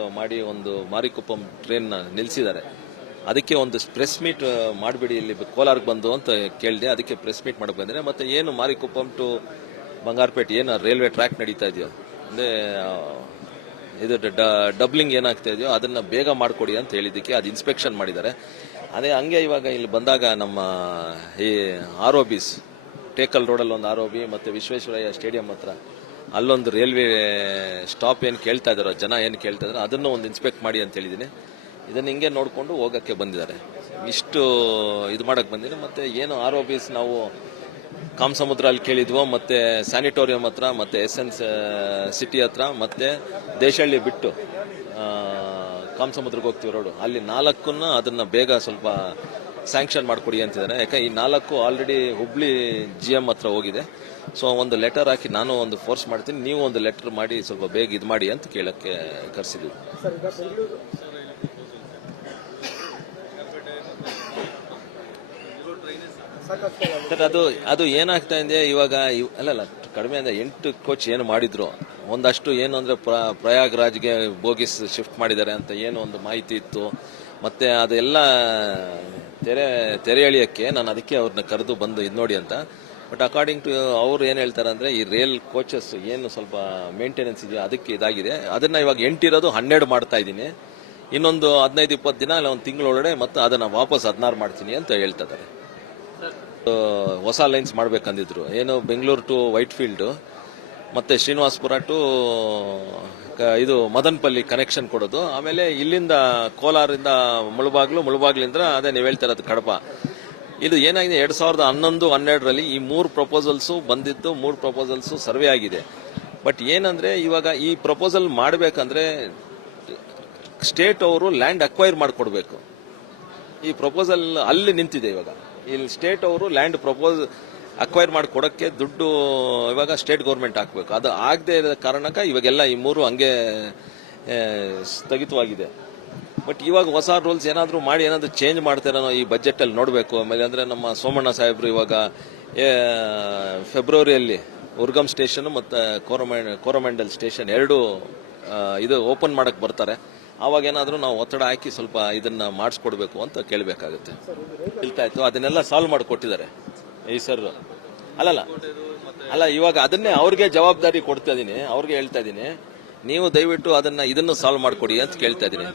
ಮಾಡಿ ಒಂದು ಮಾರಿಕುಪ್ಪಂ ಟ್ರೈನ್ ನಿಲ್ಲಿಸಿದ್ದಾರೆ ಅದಕ್ಕೆ ಒಂದು ಪ್ರೆಸ್ ಮೀಟ್ ಮಾಡಿಬಿಡಿ ಇಲ್ಲಿ ಕೋಲಾರಕ್ಕೆ ಬಂದು ಅಂತ ಕೇಳಿದೆ, ಅದಕ್ಕೆ ಪ್ರೆಸ್ ಮೀಟ್ ಮಾಡಕ್ಕೆ ಬಂದ್ರೆ ಮತ್ತೆ ಏನು ಮಾರಿಕುಪ್ಪಂ ಟು ಬಂಗಾರಪೇಟೆ, ಏನು ರೈಲ್ವೆ ಟ್ರ್ಯಾಕ್ ನಡೀತಾ ಇದೆಯೋ, ಅಂದ್ರೆ ಇದು ಡಬ್ಲಿಂಗ್ ಏನಾಗ್ತಾ ಇದೆಯೋ, ಅದನ್ನ ಬೇಗ ಮಾಡಿಕೊಡಿ ಅಂತ ಹೇಳಿದ್ದಕ್ಕೆ ಅದು ಇನ್ಸ್ಪೆಕ್ಷನ್ ಮಾಡಿದ್ದಾರೆ. ಅದೇ ಹಂಗೆ ಇವಾಗ ಇಲ್ಲಿ ಬಂದಾಗ ನಮ್ಮ, ಈ, ಆರ್ ಒ ಬಿಸ್ ಟೇಕಲ್ ರೋಡಲ್ಲಿ ಒಂದು ಆರ್ ಒ ಬಿ ಮತ್ತೆ ವಿಶ್ವೇಶ್ವರಯ್ಯ ಸ್ಟೇಡಿಯಂ ಹತ್ರ ಅಲ್ಲೊಂದು ರೈಲ್ವೆ ಸ್ಟಾಪ್ ಏನು ಕೇಳ್ತಾ ಇದ್ದಾರೋ ಜನ ಏನು ಕೇಳ್ತಾ ಇದಾರೋ, ಅದನ್ನು ಒಂದು ಇನ್ಸ್ಪೆಕ್ಟ್ ಮಾಡಿ ಅಂತ ಹೇಳಿದ್ದೀನಿ. ಇದನ್ನು ಹಿಂಗೆ ನೋಡಿಕೊಂಡು ಹೋಗೋಕ್ಕೆ ಬಂದಿದ್ದಾರೆ. ಇಷ್ಟು ಇದು ಮಾಡೋಕ್ಕೆ ಬಂದಿದ್ದೀನಿ. ಮತ್ತು ಏನು ಆರ್ ಬಿಸ್ ನಾವು ಕಾಮಸಮುದ್ರ ಅಲ್ಲಿ ಕೇಳಿದ್ವು, ಮತ್ತು ಸ್ಯಾನಿಟೋರಿಯಂ ಹತ್ರ, ಮತ್ತೆ ಎಸ್ ಎನ್ ಸಿಟಿ ಹತ್ರ, ಮತ್ತು ದೇಶಹಳ್ಳಿ ಬಿಟ್ಟು ಕಾಮಸಮುದ್ರಕ್ಕೆ ಹೋಗ್ತೀವಿ ರೋಡು. ಅಲ್ಲಿ ನಾಲ್ಕನ್ನ ಅದನ್ನು ಬೇಗ ಸ್ವಲ್ಪ ಸ್ಯಾಂಕ್ಷನ್ ಮಾಡಿಕೊಡಿ ಅಂತಿದ್ದಾರೆ ಯಾಕೆ ಈ ನಾಲ್ಕು ಆಲ್ರೆಡಿ ಹುಬ್ಳಿ ಜಿ ಎಂ ಹತ್ರ ಹೋಗಿದೆ. ಸೊ ಒಂದು ಲೆಟರ್ ಹಾಕಿ ನಾನು ಒಂದು ಫೋರ್ಸ್ ಮಾಡ್ತೀನಿ. ನೀವು ಒಂದು ಲೆಟರ್ ಮಾಡಿ ಸ್ವಲ್ಪ ಬೇಗ ಇದು ಮಾಡಿ ಅಂತ ಕೇಳಕ್ಕೆ ಕರೆಸಿದ್ವಿ. ಸರ್ ಅದು ಅದು ಏನಾಗ್ತಾ ಇದೆ ಇವಾಗ ಇವ್- ಅಲ್ಲಲ್ಲ ಕಡಿಮೆ ಅಂದ್ರೆ ಎಂಟು ಕೋಚ್ ಏನು ಮಾಡಿದ್ರು. ಒಂದಷ್ಟು ಏನು ಅಂದ್ರೆ ಪ್ರ- ಪ್ರಯಾಗ್ರಾಜ್ಗೆ ಬೋಗಿಸ್ ಶಿಫ್ಟ್ ಮಾಡಿದ್ದಾರೆ ಅಂತ ಏನು ಒಂದು ಮಾಹಿತಿ ಇತ್ತು. ಮತ್ತೆ ಅದೆಲ್ಲ ತೆರೆ ತೆರೆ ಎಳಿಯಕ್ಕೆ ನಾನು ಅದಕ್ಕೆ ಅವ್ರನ್ನ ಕರೆದು ಬಂದು ಇದು ನೋಡಿ ಅಂತ. ಬಟ್ ಅಕಾರ್ಡಿಂಗ್ ಟು ಅವ್ರು ಏನು ಹೇಳ್ತಾರೆ ಅಂದರೆ ಈ ರೇಲ್ ಕೋಚಸ್ ಏನು ಸ್ವಲ್ಪ ಮೇಂಟೆನೆನ್ಸ್ ಇದೆಯೋ ಅದಕ್ಕೆ ಇದಾಗಿದೆ. ಅದನ್ನು ಇವಾಗ ಎಂಟಿರೋದು ಹನ್ನೆರಡು ಮಾಡ್ತಾ ಇದ್ದೀನಿ. ಇನ್ನೊಂದು ಹದಿನೈದು ಇಪ್ಪತ್ತು ದಿನ ಇಲ್ಲ ಒಂದು ತಿಂಗಳೊಳಗಡೆ ಮತ್ತು ಅದನ್ನು ವಾಪಸ್ ಹದಿನಾರು ಮಾಡ್ತೀನಿ ಅಂತ ಹೇಳ್ತಾ ಇದ್ದಾರೆ. ಹೊಸ ಲೈನ್ಸ್ ಮಾಡ್ಬೇಕಂದಿದ್ರು. ಏನು ಬೆಂಗಳೂರು ಟು ವೈಟ್ ಫೀಲ್ಡ್ ಮತ್ತೆ ಶ್ರೀನಿವಾಸ್ಪುರ ಟು ಇದು ಮದನ್ಪಲ್ಲಿ ಕನೆಕ್ಷನ್ ಕೊಡೋದು. ಆಮೇಲೆ ಇಲ್ಲಿಂದ ಕೋಲಾರಿಂದ ಮುಳುಬಾಗ್ಲು, ಮುಳುಬಾಗ್ಲಿಂದ ಅದೇ ನೀವು ಹೇಳ್ತಾ ಇರೋದು ಕಡಪ. ಇದು ಏನಾಗಿದೆ, ಎರಡ್ ಸಾವಿರದ ಹನ್ನೊಂದು, ಹನ್ನೆರಡರಲ್ಲಿ ಈ ಮೂರು ಪ್ರಪೋಸಲ್ಸು ಬಂದಿದ್ದು, ಮೂರು ಪ್ರಪೋಸಲ್ಸು ಸರ್ವೆ ಆಗಿದೆ. ಬಟ್ ಏನಂದ್ರೆ, ಇವಾಗ ಈ ಪ್ರಪೋಸಲ್ ಮಾಡಬೇಕಂದ್ರೆ ಸ್ಟೇಟ್ ಅವರು ಲ್ಯಾಂಡ್ ಅಕ್ವೈರ್ ಮಾಡಿಕೊಡ್ಬೇಕು. ಈ ಪ್ರಪೋಸಲ್ ಅಲ್ಲಿ ನಿಂತಿದೆ ಇವಾಗ. ಇಲ್ಲಿ ಸ್ಟೇಟ್ ಅವರು ಲ್ಯಾಂಡ್ ಪ್ರಪೋಸ್ ಅಕ್ವೈರ್ ಮಾಡಿ ಕೊಡೋಕ್ಕೆ ದುಡ್ಡು ಇವಾಗ ಸ್ಟೇಟ್ ಗೌರ್ಮೆಂಟ್ ಹಾಕಬೇಕು. ಅದು ಆಗದೆ ಇರೋ ಕಾರಣಕ್ಕೆ ಇವಾಗೆಲ್ಲ ಈ ಮೂರು ಹಂಗೆ ಸ್ಥಗಿತವಾಗಿದೆ. ಬಟ್ ಇವಾಗ ಹೊಸ ರೂಲ್ಸ್ ಏನಾದರೂ ಮಾಡಿ, ಏನಾದರೂ ಚೇಂಜ್ ಮಾಡ್ತಾರೋ ಈ ಬಜೆಟಲ್ಲಿ ನೋಡಬೇಕು. ಆಮೇಲೆ ಅಂದರೆ ನಮ್ಮ ಸೋಮಣ್ಣ ಸಾಹೇಬ್ರು ಇವಾಗ ಫೆಬ್ರವರಿಯಲ್ಲಿ ಉರ್ಗಮ್ ಸ್ಟೇಷನ್ ಮತ್ತು ಕೋರಮಂಡ್ ಕೋರಮಂಡಲ್ ಸ್ಟೇಷನ್ ಎರಡು ಇದು ಓಪನ್ ಮಾಡಕ್ಕೆ ಬರ್ತಾರೆ. ಆವಾಗ ಏನಾದರೂ ನಾವು ಒತ್ತಡ ಹಾಕಿ ಸ್ವಲ್ಪ ಇದನ್ನು ಮಾಡಿಸ್ಕೊಡ್ಬೇಕು ಅಂತ ಕೇಳಬೇಕಾಗುತ್ತೆ. ಇಲ್ತಾಯಿತು ಅದನ್ನೆಲ್ಲ ಸಾಲ್ವ್ ಮಾಡಿಕೊಟ್ಟಿದ್ದಾರೆ. ಈ ಸರ್ ಅಲ್ಲಲ್ಲ. ಅಲ್ಲ, ಇವಾಗ ಅದನ್ನೇ ಅವ್ರಿಗೆ ಜವಾಬ್ದಾರಿ ಕೊಡ್ತಾ ಇದೀನಿ, ಅವ್ರಿಗೆ ಹೇಳ್ತಾ ಇದೀನಿ. ನೀವು ದಯವಿಟ್ಟು ಅದನ್ನ ಇದನ್ನು ಸಾಲ್ವ್ ಮಾಡ್ಕೊಡಿ ಅಂತ ಕೇಳ್ತಾ ಇದೀನಿ.